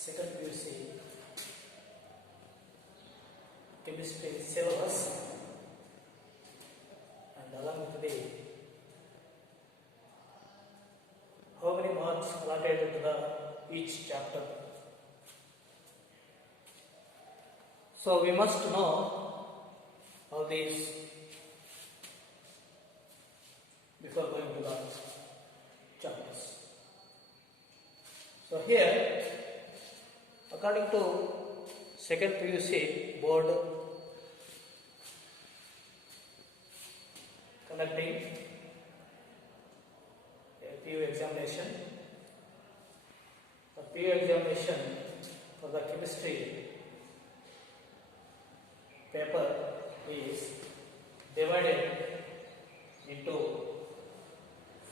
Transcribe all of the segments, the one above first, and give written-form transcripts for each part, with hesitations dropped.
second PUC chemistry syllabus, and along with the how many marks allotted to the each chapter. So we must know all these before going to the chapters. So here, according to second PUC board conducting a PU examination, the PU examination for the chemistry paper is divided into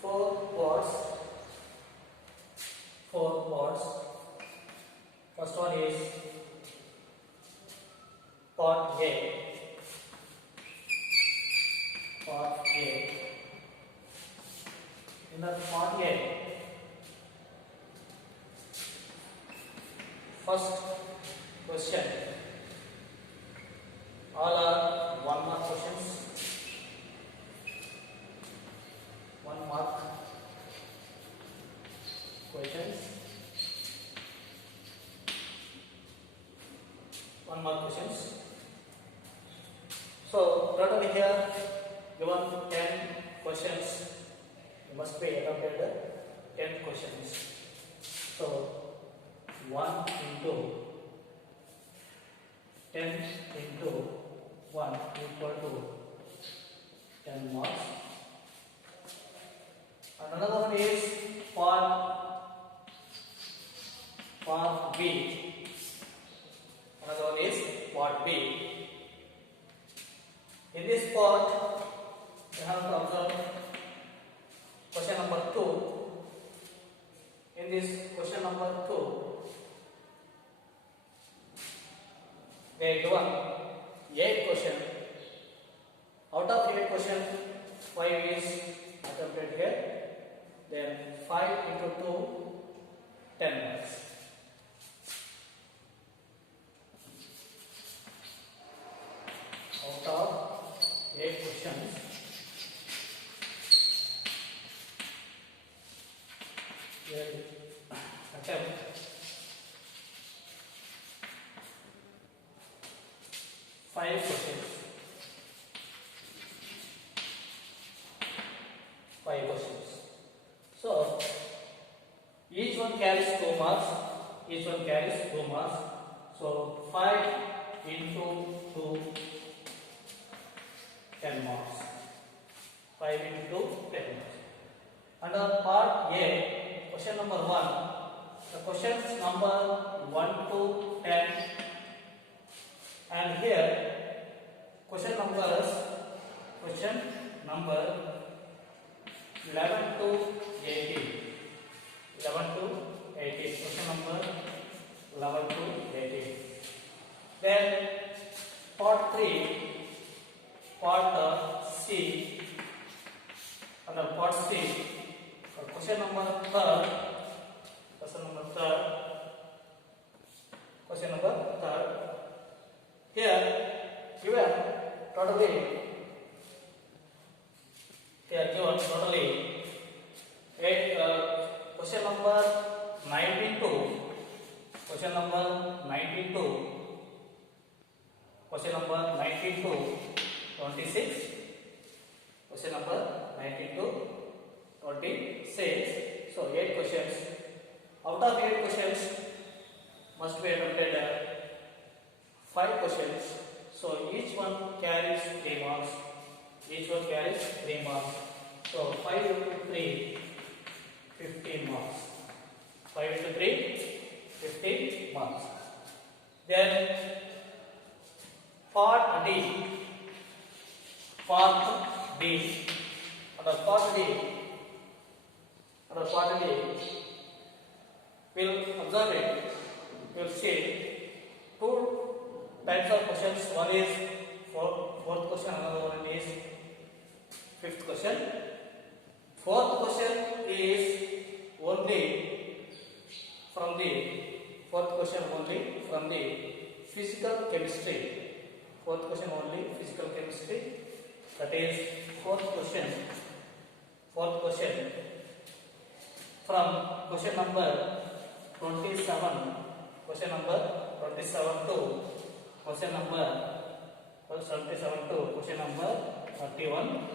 four parts. First one is part A. In the part A, first question, all are 1 mark questions. 1 mark questions. 1 mark questions. So totally here given 10 questions. You must be adopted 10 questions. So 1 into 10 into 1 equal to 10 marks. And another one is part B. Another one is part B. In this part, you have to observe question number 2. In this question number 2, they are given 8 questions. Out of 8 questions, 5 is attempted here. Then 5 into 2, 10 marks. Out of 8 questions, we will attempt 5 questions. 5 questions. So each one carries 2 marks. Each one carries 2 marks. So 5 into 2, 10 marks. 5 into 2, 10 marks. Under part A, question number 1, the questions number 1 to 10, and here question number 11 to 18. 11 to 18. Question number 11 to 18. Then part 3, part C. Under part C, question number 3rd. Question number 3rd. Here given totally 8 question number 19 to 26. Question number 19 to 26. So 8 questions. Out of 8 questions, must be attempted 5 questions. So each one carries 3 marks. So 5 into 3, 15 marks. 5 into 3, 15 marks. Then part D. Under part D, we'll observe it. We'll see 2 types of questions. One is fourth question, another one is fifth question. Fourth question is only from the fourth question only from the physical chemistry. Fourth question only physical chemistry. That is fourth question. Fourth question from question number 27. Question number 27 to question number 77 to question number 31.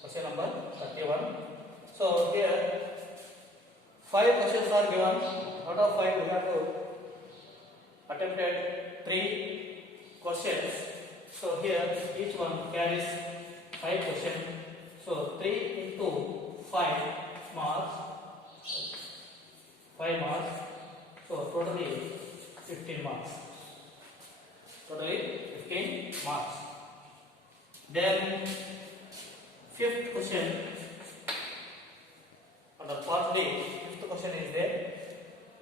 Question number 31. So here 5 questions are given. Out of 5 we have to attempted 3 questions. So here each one carries 5 questions. So 3 into 5 marks. 5 marks. So totally 15 marks. Totally 15 marks. Then fifth question. Under part D, fifth question is there.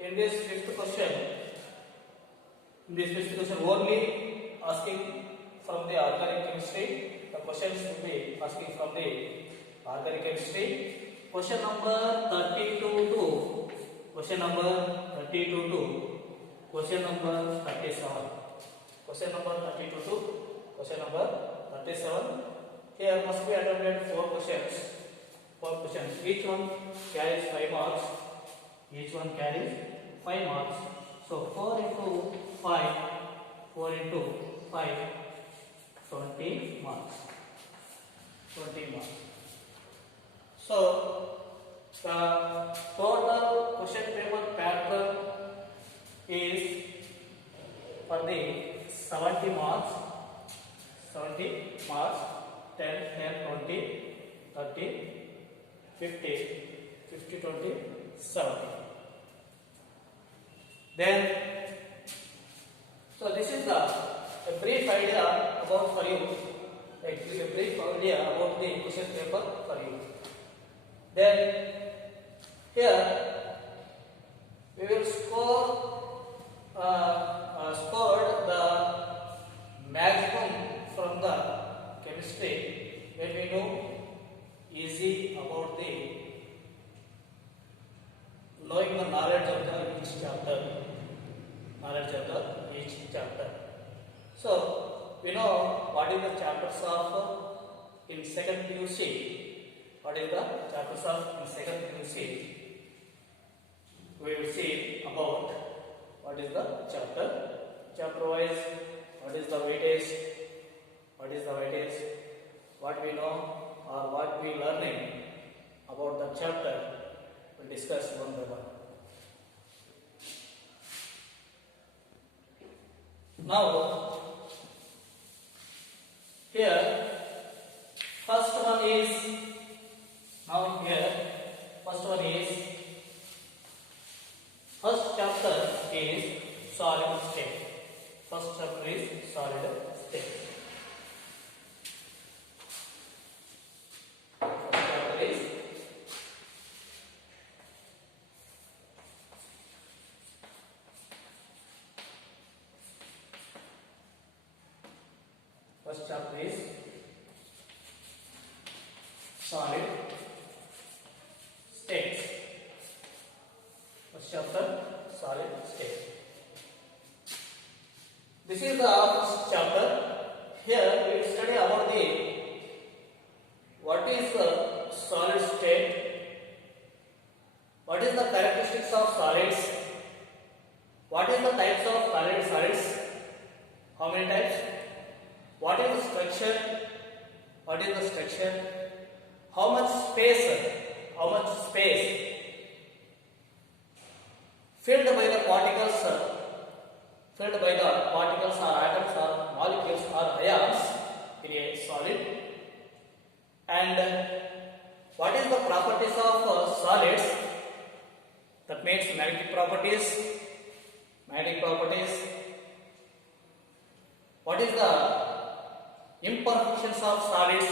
In this fifth question only asking from the organic chemistry. The questions will be asking from the organic chemistry. Question number 32 to question number 32 to question number 37. Question number 32 to question number 37. Here must be attempted 4 questions. 4 questions. Each one carries 5 marks. Each one carries 5 marks. So 4 into 5, 4 into 5, 20 marks. 20 marks. So the total question paper pattern is for the 70 marks. 70 marks. 10, 10, 20, 30, 50, 50, 20, 70. Then, so this is a brief idea about for you. A brief idea about the question paper for you. Then, here we will score the maximum from the chemistry when we know easy about the knowing the knowledge of the each chapter. So we know what is the chapters of in second PUC. What is the chapters of in second PUC? We will see about what is the chapter wise, what is the weightage, what we know or what we learning about the chapter. We'll discuss one by one. Now, here, first chapter is solid state. First chapter is solid state. First chapter is solid states. First chapter, solid state. This is the first chapter. Here we will study about what is the solid state, what is the characteristics of solids, what is the types of solids, how many types, what is the structure, how much space filled by the particles or atoms or molecules or ions in a solid, and what is the properties of solids, that means magnetic properties, what is the imperfections of solids,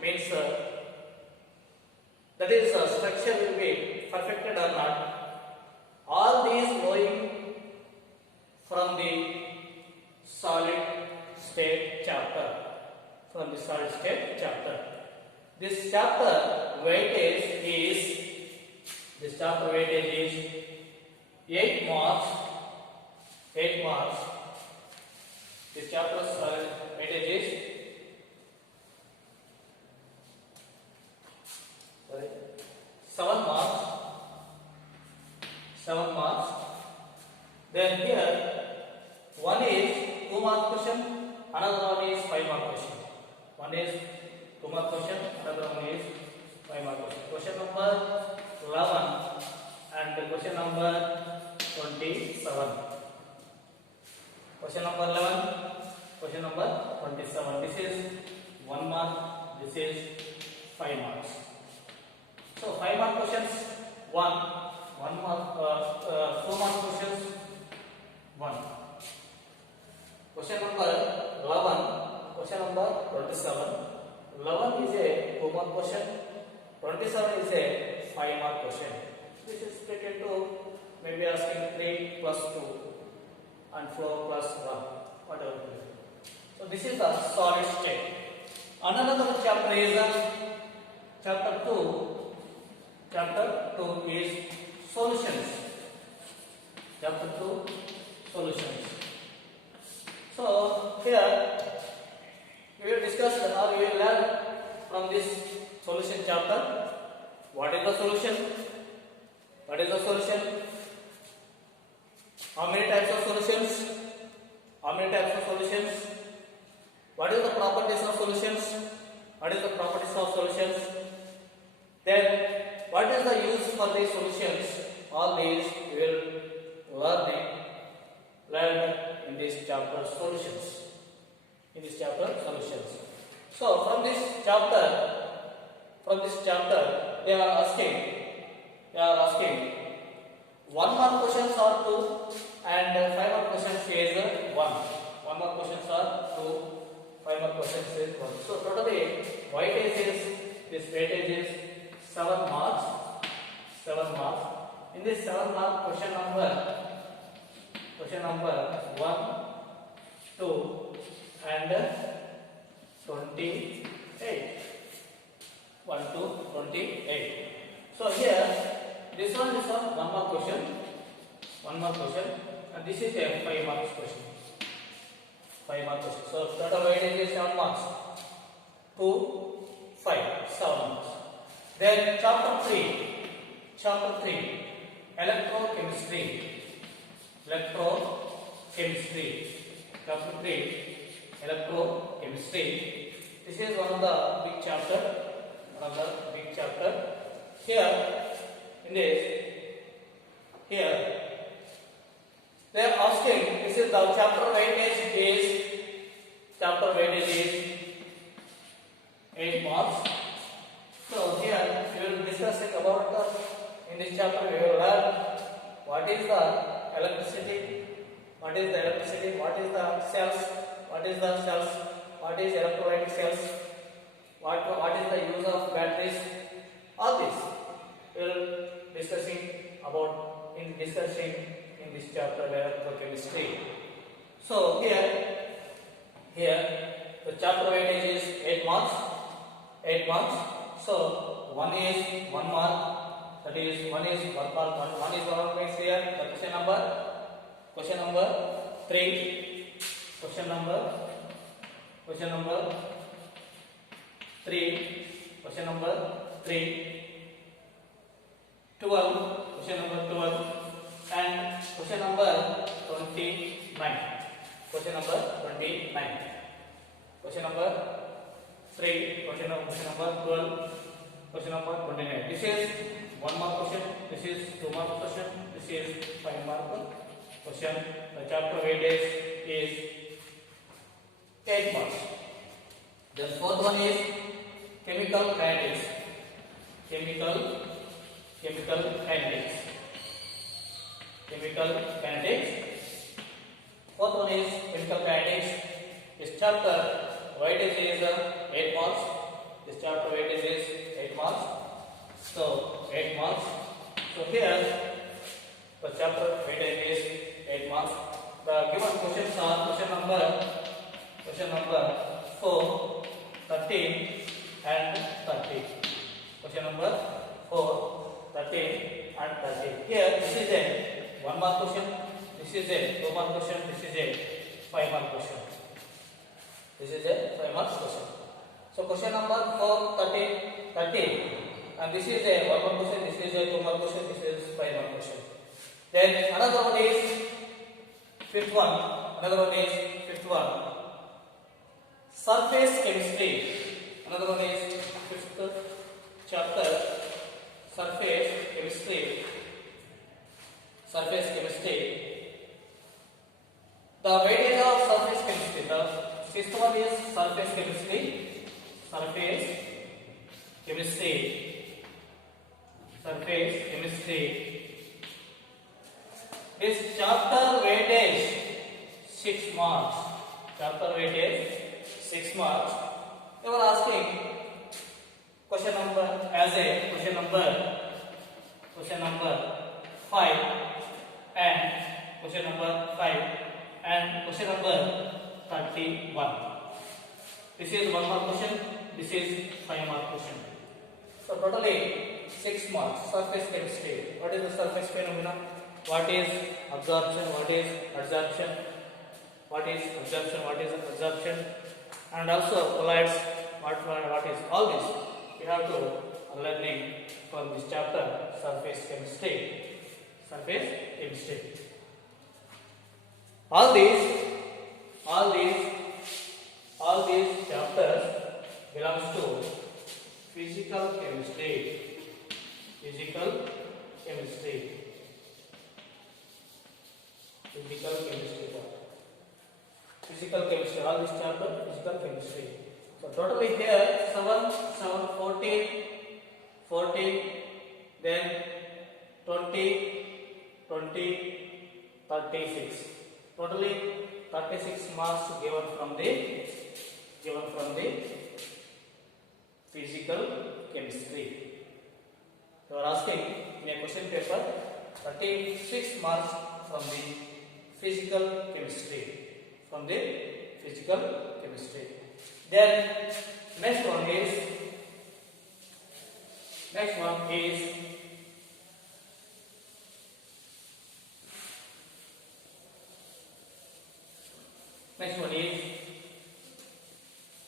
means that is structure will be perfected or not. All these flowing from the solid state chapter. This chapter weightage is 8 marks 8 marks. This chapter's weightage is 7 marks. 7 marks. Then here one is 2 mark question, another one is 5 mark question. One is 2 mark question, another one is 5 mark question. Question number 11 and question number 27. Question number 11, question number 27. This is 1 mark, this is 5 marks. So 5 mark questions 1 mark, 4 mark questions 1. Question number 11, question number 27. 11 is a 2 mark question, 27 is a 5 mark question. This is split into maybe asking 3 plus 2 and 4 plus 1, whatever. So this is a solid state. Another chapter is chapter 2. Chapter 2 is solutions. Chapter 2 solutions. So here we will discuss or we will learn from this solution chapter. What is the solution? What is the solution? How many types of solutions? How many types of solutions? What is the properties of solutions? What is the properties of solutions? Then what is the use for these solutions? All these we will learn in this chapter solutions. In this chapter solutions. So from this chapter they are asking 1 mark questions are 2 and 5 mark questions is 1. 1 mark questions are 2, 5 mark questions is 1. So totally weightage is 7 marks. 7 marks. In this 7 mark question number 1, 2 and 28. 1 to 28. So here this one is a 1 mark question. 1 mark question and this is a 5 marks question. 5 mark question. So total weightage is 7 marks. 2, 5, 7 marks. Then chapter 3, electrochemistry. Chapter 3, electrochemistry. This is one of the big chapter. Here in this, here they are asking. This is the chapter weightage is 8 marks. So here we will discuss about in this chapter we will learn what is the electricity, what is the cells, what is electrolytic cells, what is the use of batteries. All this we will discussing in this chapter electrochemistry. So here the chapter weightage is 8 marks. 8 marks. So 1 is 1 mark. That is 1 is 1 mark. 1 is 1 mark is here. The question number 3. Question number 3. 12. Question number 12 and question number 29. Question number 29. Question number 3. Question number 12. Question number 29. This is 1 mark question. This is 2 mark question. This is 5 mark question. The chapter weightage is 8 marks. The fourth one is chemical kinetics. Fourth one is chemical kinetics. This chapter weightage is 8 marks. This chapter weightage is 8 marks. So 8 marks. So here the chapter weightage is 8 marks. The given questions are question number 4, 13 and 30. Question number 4, 13 and 30. Here this is a 1 mark question. This is a 2 mark question. This is a 5 mark question. This is a 5 mark question. So question number 4, 13, and this is a 1 mark question. This is a 2 mark question. This is 5 mark question. Then another one is fifth one. Another one is fifth one. Surface chemistry. Another one is fifth chapter. Surface chemistry. Surface chemistry. The weightage of surface chemistry. The sixth one is surface chemistry. Surface chemistry. Surface chemistry. This chapter weightage 6 marks. Chapter weightage 6 marks. They were asking question number as a question number 5 and question number 5 and question number 31. This is 1 mark question. This is 5 mark question. So totally 6 marks. Surface chemistry. What is the surface phenomena? What is absorption? What is adsorption? What is absorption? What is adsorption? And also colloids. What is all this? We have to learning from this chapter, surface chemistry. Surface chemistry. All these chapters belongs to physical chemistry. Physical chemistry. Physical chemistry. Physical chemistry. All this chapter physical chemistry. So totally here 7, 14, then 20, 36. Totally 36 marks given from the physical chemistry. They are asking in a question paper 36 marks from the physical chemistry. From the physical chemistry. Then next one is next one is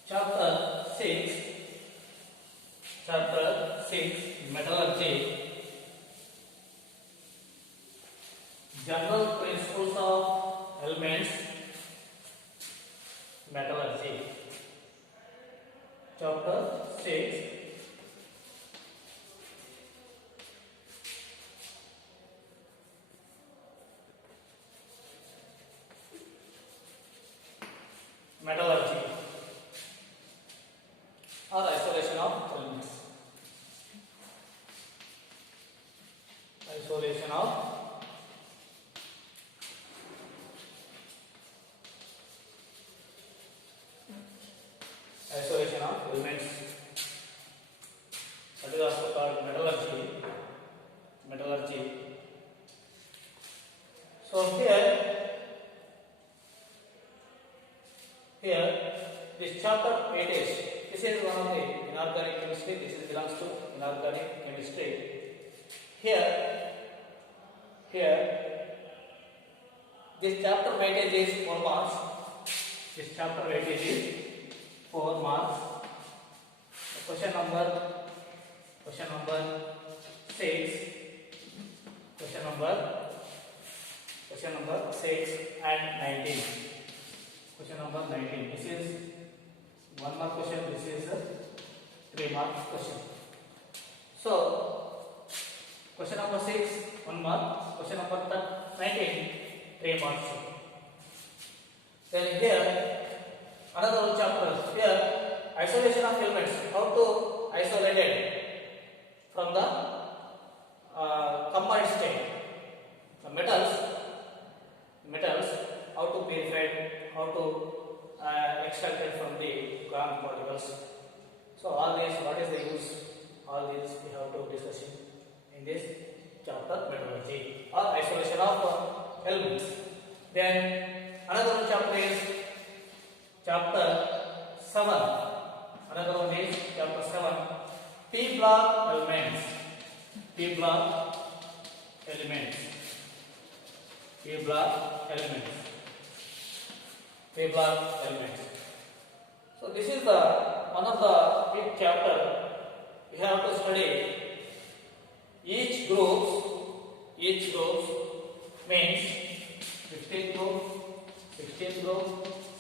chapter 6 metallurgy. General principles of elements. Metallurgy. Chapter 6. Metallurgy or isolation of elements. Isolation of elements. That is also called metallurgy. So here this chapter 8 is. This is one of the inorganic chemistry. This belongs to inorganic chemistry. Here this chapter weightage is 4 marks. This chapter weightage is 4 marks. Question number 6. Question number 6 and 19. Question number 19. This is 1 mark question. This is a 3 mark question. So question number 6 1 mark. Question number 19 3 marks. Then here another chapter. Here isolation of elements. How to isolate it from the combined state. The metals. How to purify it, how to extract it from the ground particles. So all this, what is the use? All these we have to discuss in this chapter metallurgy or isolation of elements. Then another chapter is chapter 7. Another one is chapter 7. P block elements. P block elements. P block elements. So this is the one of the fifth chapter. We have to study each group means 15th group, 16th group,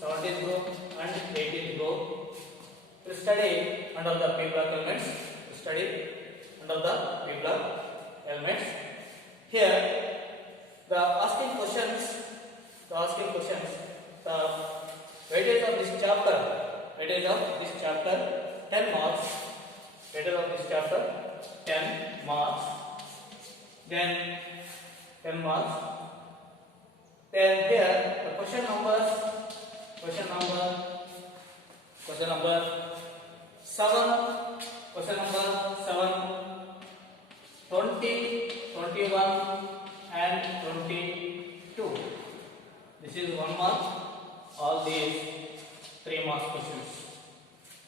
17th group and 18th group. We study under the P block elements. We study under the P block elements. Here the asking questions, the weightage of this chapter, 10 marks. Weightage of this chapter 10 marks. Then 10 marks. Then here the question number 7, 20, 21 and 22. This is 1 mark. All these 3 marks questions.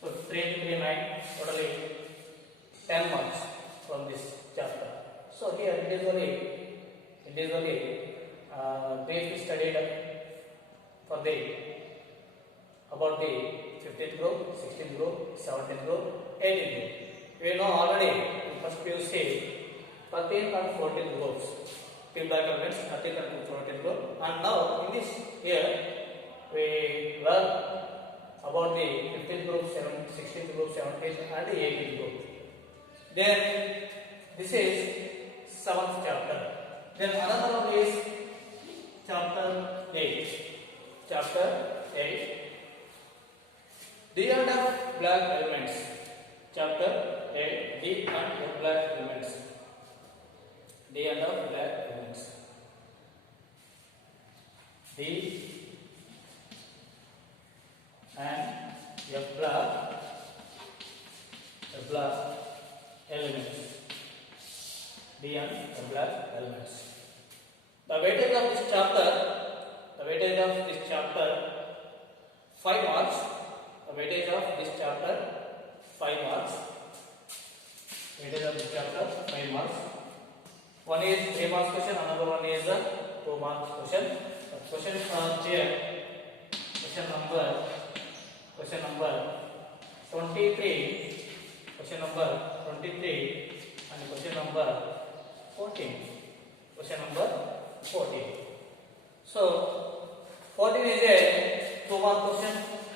So 3 to 3 9, totally 10 marks from this chapter. So here it is only briefly studied for the about the 15th group, 16th group, 17th group, 18th group. We know already in first PUC 13th and 14th groups. P block elements 13th and 14th group. And now in this here we learn about the 15th group, 16th group, 17th and 18th group. Then this is 7th chapter. Then another one is chapter 8. Chapter 8. D and F black elements. Chapter 8. D and F black elements. D and F black elements. D and F black elements. D and F black elements. The weightage of this chapter 5 marks. The weightage of this chapter 5 marks. Weightage of this chapter 5 marks. One is 3 marks question, another one is a 2 marks question. The questions are here. Question number 23. Question number 23 and question number 14. Question number 14. So 14 is a 2 mark question.